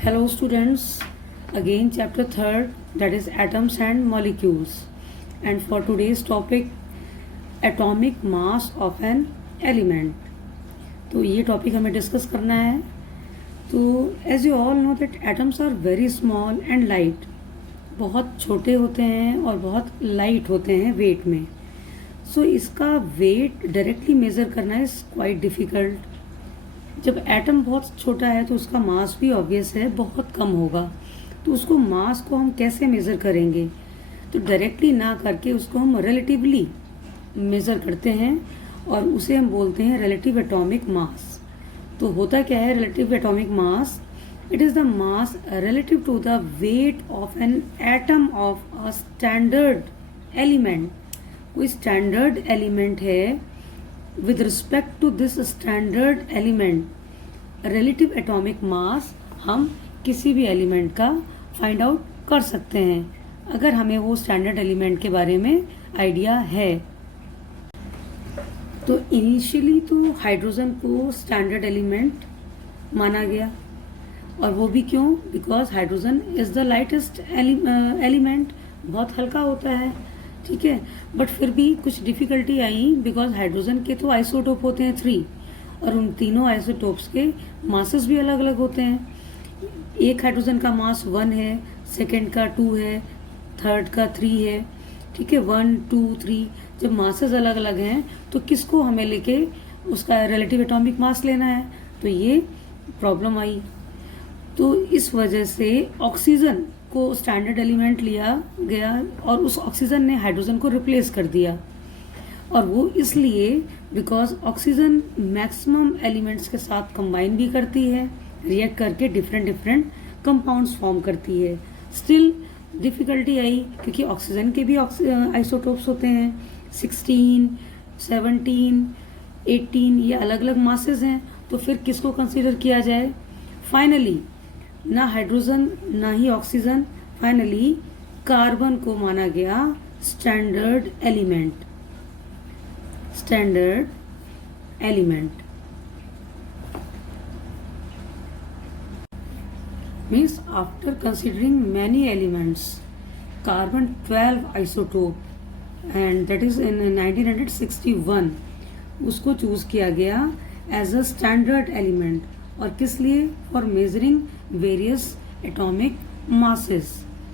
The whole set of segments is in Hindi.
Hello students, again chapter 3rd, that is atoms and molecules, and for today's topic atomic mass of an element. तो ये टॉपिक हमें डिस्कस करना है. तो as you all know that atoms are very small and light, बहुत छोटे होते हैं और बहुत लाइट होते हैं वेट में. सो इसका वेट डायरेक्टली मेज़र करना इज़ क्वाइट डिफ़िकल्ट. जब एटम बहुत छोटा है तो उसका मास भी ऑब्वियस है बहुत कम होगा. तो उसको मास को हम कैसे मेज़र करेंगे? तो डायरेक्टली ना करके उसको हम रिलेटिवली मेज़र करते हैं और उसे हम बोलते हैं रिलेटिव एटॉमिक मास. तो होता क्या है relative atomic mass? It is the mass relative to the weight of an atom of a standard element. कोई स्टैंडर्ड एलिमेंट है, with respect to this standard element relative atomic mass हम किसी भी एलिमेंट का फाइंड आउट कर सकते हैं अगर हमें वो स्टैंडर्ड एलिमेंट के बारे में आइडिया है. तो इनिशियली तो हाइड्रोजन को स्टैंडर्ड एलिमेंट माना गया, और वो भी क्यों? Because hydrogen is the lightest element, बहुत हल्का होता है. ठीक है, बट फिर भी कुछ डिफिकल्टी आई बिकॉज हाइड्रोजन के तो आइसोटोप होते हैं 3, और उन तीनों आइसोटोप्स के मासेस भी अलग अलग होते हैं. एक हाइड्रोजन का मास 1 है, सेकंड का 2 है, थर्ड का 3 है. ठीक है, 1, 2, 3. जब मासेस अलग अलग हैं तो किसको हमें लेके उसका रिलेटिव एटॉमिक मास लेना है? तो ये प्रॉब्लम आई. तो इस वजह से ऑक्सीजन को स्टैंडर्ड एलिमेंट लिया गया और उस ऑक्सीजन ने हाइड्रोजन को रिप्लेस कर दिया. और वो इसलिए बिकॉज ऑक्सीजन मैक्सिमम एलिमेंट्स के साथ कंबाइन भी करती है, रिएक्ट करके डिफरेंट कंपाउंड्स फॉर्म करती है. स्टिल डिफिकल्टी आई क्योंकि ऑक्सीजन के भी आइसोटोप्स होते हैं 16, 17, 18, ये अलग अलग मासेस हैं. तो फिर किसको कंसीडर किया जाए? फाइनली ना हाइड्रोजन ना ही ऑक्सीजन, फाइनली कार्बन को माना गया standard element. Standard element means after considering many elements, carbon 12 isotope, and that is in 1961 उसको चूज किया गया एज अ स्टैंडर्ड एलिमेंट. और किस लिए? For measuring various atomic masses.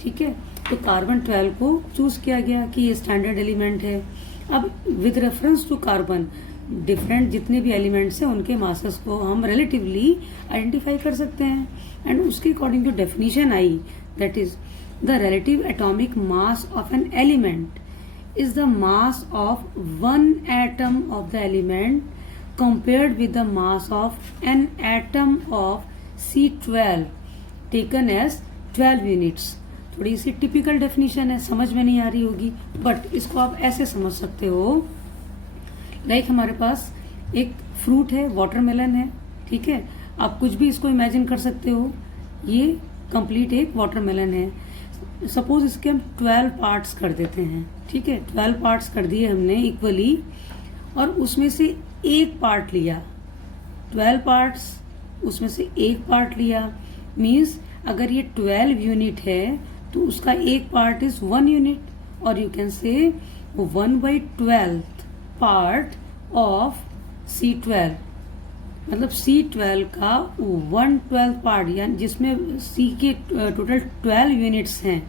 ठीक है, तो कार्बन 12 को चूज किया गया कि ये स्टैंडर्ड एलिमेंट है. अब with reference to carbon different जितने भी एलिमेंट्स हैं उनके मासेस को हम रिलेटिवली आइडेंटिफाई कर सकते हैं. एंड उसके अकॉर्डिंग जो definition I, that is the relative atomic mass of an element is the mass of one atom of the element compared with the mass of an atom of C12 taken as 12 units. थोड़ी सी टिपिकल डेफिनेशन है, समझ में नहीं आ रही होगी, बट इसको आप ऐसे समझ सकते हो. लाइक हमारे पास एक फ्रूट है, वाटरमेलन है. ठीक है, आप कुछ भी इसको इमेजिन कर सकते हो. ये कंप्लीट एक वाटरमेलन है. सपोज इसके हम 12 पार्ट्स कर देते हैं. ठीक है, 12 पार्ट्स कर दिए हमने इक्वली, और उसमें से एक पार्ट लिया. 12 पार्ट्स, उसमें से एक पार्ट लिया. मीन्स अगर ये 12 यूनिट है तो उसका एक पार्ट इज 1 यूनिट, और you can say 1/12 part of C12. मतलब C12 का 1/12 पार्ट, यानी जिसमें C के टोटल 12 यूनिट्स हैं,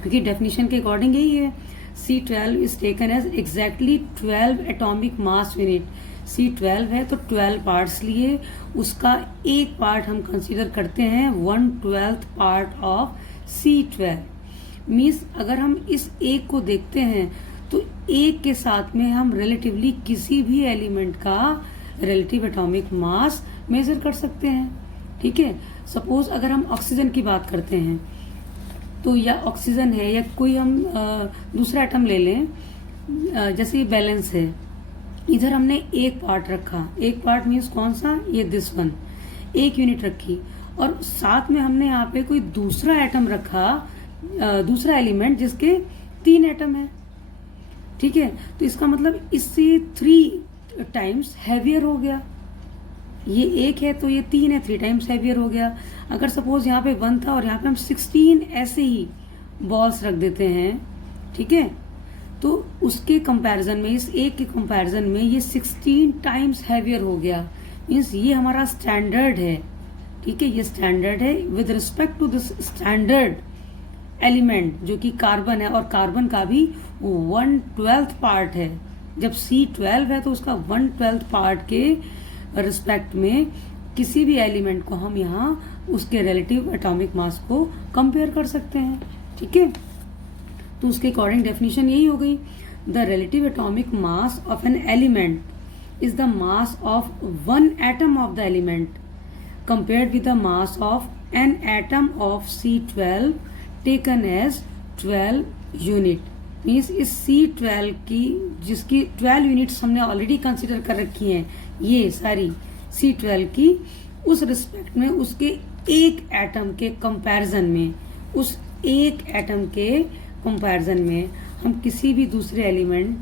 क्योंकि डेफिनेशन के अकॉर्डिंग यही है. C12 is taken as exactly 12 atomic mass unit. C12 है तो 12 पार्ट्स लिए, उसका एक पार्ट हम कंसीडर करते हैं 1/12 पार्ट ऑफ C12. मीन्स अगर हम इस एक को देखते हैं तो एक के साथ में हम रिलेटिवली किसी भी एलिमेंट का रिलेटिव एटॉमिक मास मेजर कर सकते हैं. ठीक है, सपोज अगर हम ऑक्सीजन की बात करते हैं तो या ऑक्सीजन है या कोई हम दूसरा एटम ले लें, जैसे ये बैलेंस है, इधर हमने एक पार्ट रखा. एक पार्ट मीन्स कौन सा? ये दिस वन, एक यूनिट रखी, और साथ में हमने यहाँ पे कोई दूसरा एटम रखा, दूसरा एलिमेंट जिसके 3 एटम है. ठीक है, तो इसका मतलब इससे 3 टाइम्स हैवियर हो गया. ये 1 है तो ये 3 है, 3 टाइम्स हैवियर हो गया। अगर सपोज यहाँ पे 1 था और यहाँ पे हम 16 ऐसे ही बॉल्स रख देते हैं, ठीक है, तो उसके कंपैरिजन में, इस 1 के कंपैरिजन में ये 16 टाइम्स हैवियर हो गया। मीन्स ये हमारा स्टैंडर्ड है, ठीक है, ये स्टैंडर्ड है। With respect to this standard element जो कि कार्बन है, और कार्बन का भी 1/12 पार्ट है। जब C12 है तो उसका 1/12 पार्ट के रिस्पेक्ट में किसी भी एलिमेंट को हम यहाँ उसके रिलेटिव एटॉमिक मास को कंपेयर कर सकते हैं, ठीक है। तो उसके अकॉर्डिंग डेफिनेशन यही हो गई, the relative atomic mass of an element is the mass of one atom of the element compared with the mass of an atom of C12 taken as 12 unit। Means इस C12 की, जिसकी 12 यूनिट्स हमने ऑलरेडी कंसिडर कर रखी हैं, ये सारी C12 की, उस रिस्पेक्ट में उसके एक एटम के कंपैरिजन में, उस एक एटम के कंपैरिजन में हम किसी भी दूसरे एलिमेंट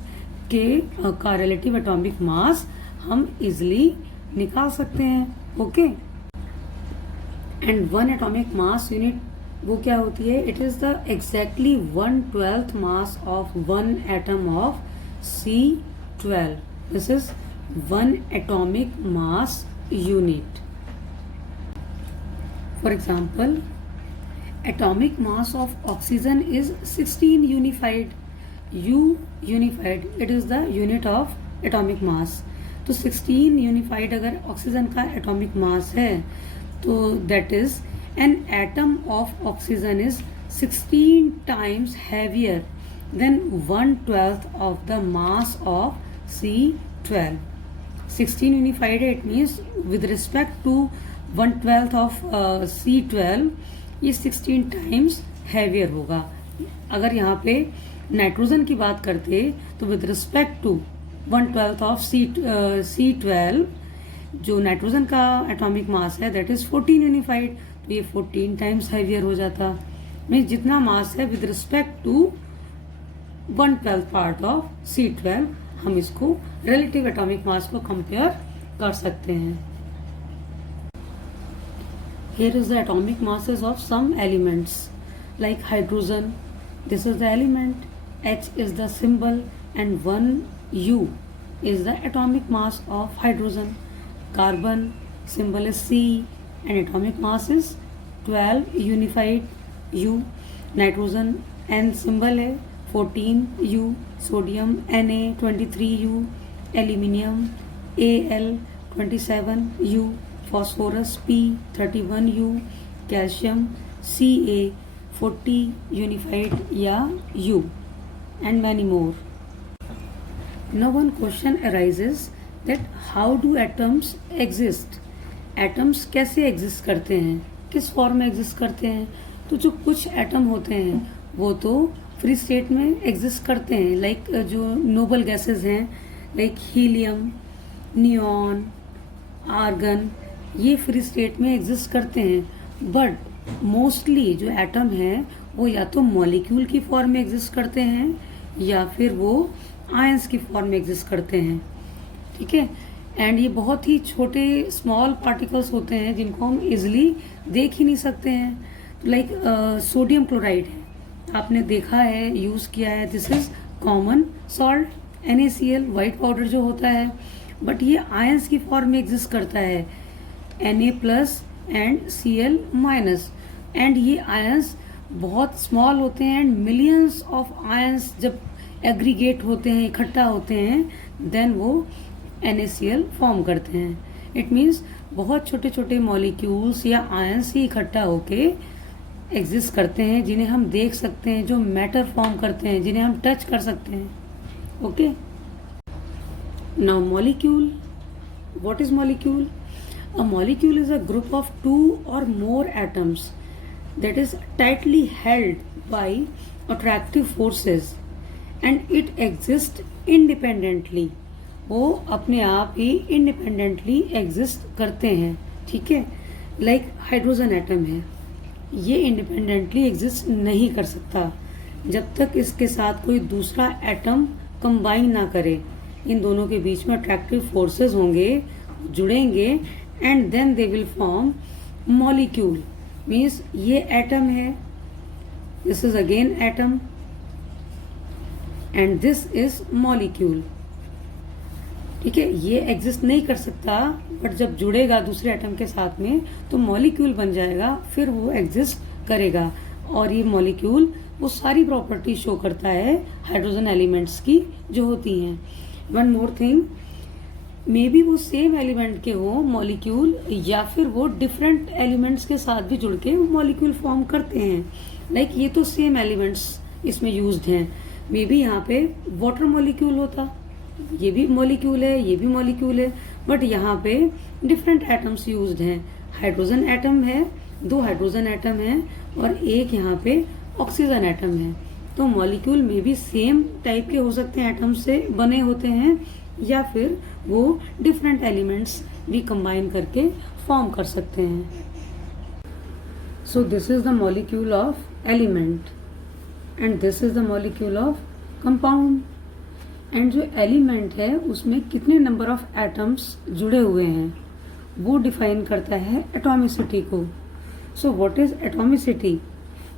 के का रिलेटिव एटॉमिक मास हम इजिली निकाल सकते हैं, okay. And one atomic mass unit वो क्या होती है? It is the exactly 1/12 mass of one atom of C12। This is one atomic mass unit. For example, atomic mass of oxygen is 16 unified, U unified, it is the unit of atomic mass। तो 16 unified अगर ऑक्सीजन का atomic mass है तो that is an atom of oxygen is 16 times heavier than 1/12 of the mass of C12। 16 unified है, it means with respect to 1/12 of C12 ये 16 टाइम्स हैवियर होगा। अगर यहाँ पे नाइट्रोजन की बात करते तो with respect to 1/12 of C12 जो नाइट्रोजन का एटॉमिक मास है दैट इज 14 यूनिफाइड, तो ये 14 टाइम्स हैवियर हो जाता। मीन्स जितना मास है with respect to 1/12 part of C12 हम इसको रिलेटिव एटॉमिक मास को कंपेयर कर सकते हैं। Here is the atomic masses of some elements like hydrogen. This is the element, H is the symbol, and 1 U is the atomic mass of hydrogen. Carbon symbol is C and atomic mass is 12 unified U. Nitrogen N symbol है 14 U. Sodium Na 23 U. Aluminium Al 27 U. Phosphorus P 31 U, calcium Ca 40 unified या U, and many more. Now one question arises that how do atoms exist? Atoms कैसे exist करते हैं, किस फॉर्म में exist करते हैं? तो जो कुछ एटम होते हैं वो तो फ्री स्टेट में एग्जिस्ट करते हैं, लाइक जो नोबल गैसेस हैं लाइक हीलियम, नियॉन, आर्गन, ये फ्री स्टेट में एग्जिस्ट करते हैं। बट मोस्टली जो एटम है वो या तो मॉलिक्यूल की फॉर्म में एग्जिस्ट करते हैं या फिर वो आयंस की फॉर्म में एग्जिस्ट करते हैं, ठीक है। एंड ये बहुत ही छोटे स्मॉल पार्टिकल्स होते हैं जिनको हम इजिली देख ही नहीं सकते हैं। तो लाइक सोडियम क्लोराइड है, आपने देखा है, यूज किया है, this is common salt NaCl, white powder जो होता है, बट ये आयंस की फॉर्म में एग्जिस्ट करता है Na+ एंड Cl-। एंड ये आयंस बहुत स्मॉल होते हैं एंड मिलियंस ऑफ आयंस जब एग्रीगेट होते हैं, इकट्ठा होते हैं, देन वो NaCl फॉर्म करते हैं। इट मीन्स बहुत छोटे छोटे मॉलिक्यूल्स या आयंस ही इकट्ठा होके एग्जिस्ट करते हैं जिन्हें हम देख सकते हैं, जो मैटर फॉर्म करते हैं, जिन्हें हम टच कर सकते हैं, okay. Now molecule, what is molecule? A molecule is a group of 2 or more atoms that is tightly held by attractive forces and it exists independently। वो अपने आप ही independently exist करते हैं, ठीक है। लाइक हाइड्रोजन एटम है, ये independently exist नहीं कर सकता जब तक इसके साथ कोई दूसरा एटम कंबाइन ना करे। इन दोनों के बीच में अट्रैक्टिव फोर्सेस होंगे, जुड़ेंगे and then they will form molecule. Means ये एटम है, this is again atom and this is molecule. ठीक है, ये एग्जिस्ट नहीं कर सकता, बट जब जुड़ेगा दूसरे एटम के साथ में तो मॉलिक्यूल बन जाएगा, फिर वो एग्जिस्ट करेगा। और ये मॉलिक्यूल वो सारी प्रॉपर्टी शो करता है हाइड्रोजन एलिमेंट्स की जो होती हैं। One more thing, may be वो सेम एलिमेंट के हो मॉलिक्यूल, या फिर वो डिफरेंट एलिमेंट्स के साथ भी जुड़ के मॉलिक्यूल फॉर्म करते हैं। लाइक ये तो सेम एलिमेंट्स इसमें यूज्ड हैं, मे बी यहाँ पे वाटर मॉलिक्यूल होता, ये भी मॉलिक्यूल है, ये भी मॉलिक्यूल है, बट यहाँ पे डिफरेंट एटम्स यूज्ड हैं। हाइड्रोजन एटम है, 2 हाइड्रोजन एटम है और एक यहाँ पे ऑक्सीजन एटम है। तो मॉलिक्यूल में भी सेम टाइप के हो सकते हैं, एटम से बने होते हैं, या फिर वो डिफरेंट एलिमेंट्स भी कंबाइन करके फॉर्म कर सकते हैं। So this is the molecule of element and this is the molecule of compound. And जो एलिमेंट है उसमें कितने नंबर ऑफ एटम्स जुड़े हुए हैं वो डिफाइन करता है एटॉमिसिटी को। So what is atomicity?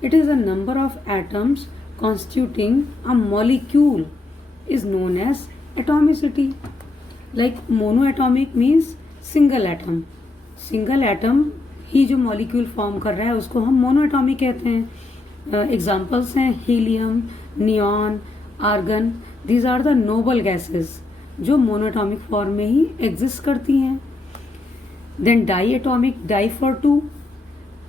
It is the number of atoms constituting a molecule is known as atomicity. Like monoatomic means single atom, single atom ही जो मॉलिक्यूल फॉर्म कर रहा है उसको हम मोनोएटॉमिक कहते हैं। एग्जाम्पल्स हैं helium, neon, argon. These are the noble gases जो मोनोएटॉमिक फॉर्म में ही एग्जिस्ट करती हैं। Then diatomic, di for 2,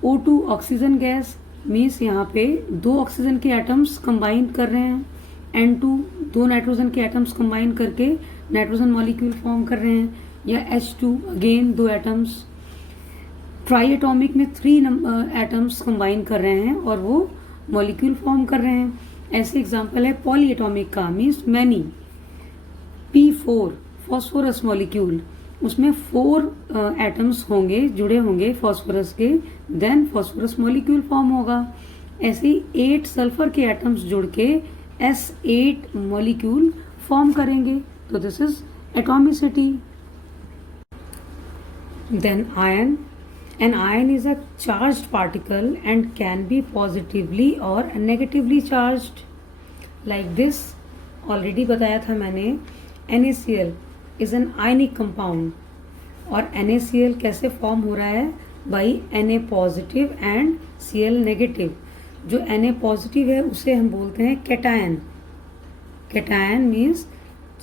O2 oxygen gas, means यहाँ पे 2 ऑक्सीजन के एटम्स कंबाइन कर रहे हैं, N2 2 नाइट्रोजन के एटम्स कंबाइन करके नाइट्रोजन मॉलिक्यूल फॉर्म कर रहे हैं, या H2 again 2 atoms. Try atomic में 3 एटम्स कंबाइन कर रहे हैं और वो मॉलिक्यूल फॉर्म कर रहे हैं। ऐसे एग्जाम्पल है पॉली एटॉमिक का, means many. P4 phosphorus molecule, उसमें 4 एटम्स होंगे, जुड़े होंगे फॉस्फोरस के, देन फॉस्फोरस मॉलिक्यूल फॉर्म होगा। ऐसे ही 8 सल्फर के एटम्स जुड़ के S8 मॉलिक्यूल फॉर्म करेंगे। तो this is atomicity. Then ion, an ion is a charged particle and can be positively or negatively charged like this। already बताया था मैंने, NaCl is an ionic compound, और NaCl कैसे फॉर्म हो रहा है? by Na positive and Cl negative. जो Na पॉजिटिव है उसे हम बोलते हैं cation. Cation means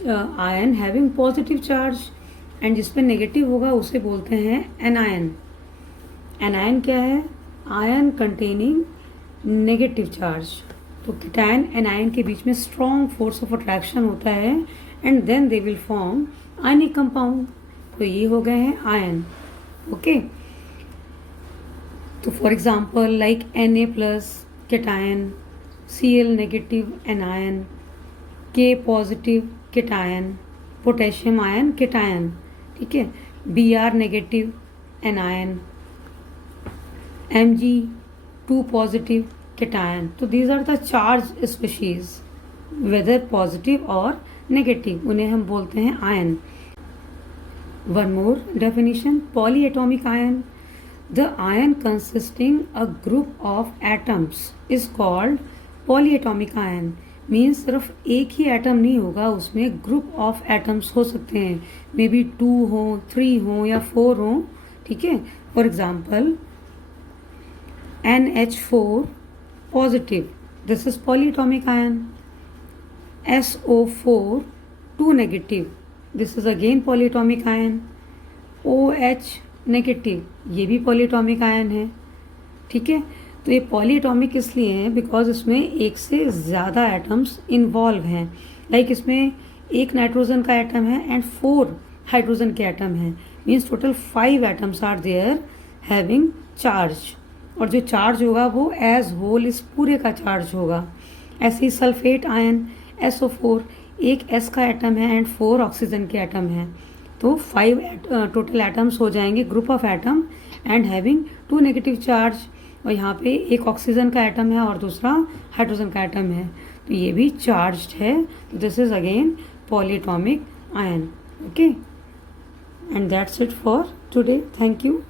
ion having positive charge, and जिसपे नेगेटिव होगा उसे बोलते हैं एनायन। एनायन क्या है? Ion containing negative charge. तो कैटायन एनायन के बीच में स्ट्रॉन्ग फोर्स ऑफ अट्रैक्शन होता है and then they will form ionic compound. तो ये हो गए हैं आयन। ओके, तो for example like Na plus cation, Cl negative anion, K positive cation, potassium ion cation, ठीक है, Br negative anion, Mg2 positive cation. तो these are the charge species, whether positive और नेगेटिव, उन्हें हम बोलते हैं ion. One more definition, polyatomic ion, the ion consisting a group of atoms is called polyatomic ion. Means सिर्फ एक ही एटम नहीं होगा, उसमें ग्रुप ऑफ एटम्स हो सकते हैं, मे बी 2 हो, 3 हो या 4 हो, ठीक है। For example NH4 positive, this is polyatomic ion. SO4 2 negative, this is again polyatomic ion. OH negative, ये भी polyatomic ion है, ठीक है। तो ये polyatomic इसलिए है बिकॉज इसमें एक से ज़्यादा एटम्स इन्वॉल्व हैं। लाइक इसमें 1 नाइट्रोजन का एटम है एंड 4 हाइड्रोजन के एटम हैं, means total 5 atoms are there having charge, और जो चार्ज होगा वो एज होल इस पूरे का चार्ज होगा। ऐसे ही सल्फेट आयन SO4, एक S का एटम है एंड 4 ऑक्सीजन के एटम हैं, तो 5 टोटल एटम्स हो जाएंगे, group of atom and having 2 negative charge. और यहाँ पे एक ऑक्सीजन का एटम है और दूसरा हाइड्रोजन का एटम है, तो ये भी चार्ज्ड है। तो this is again polyatomic ion. Okay, and that's it for today. Thank you.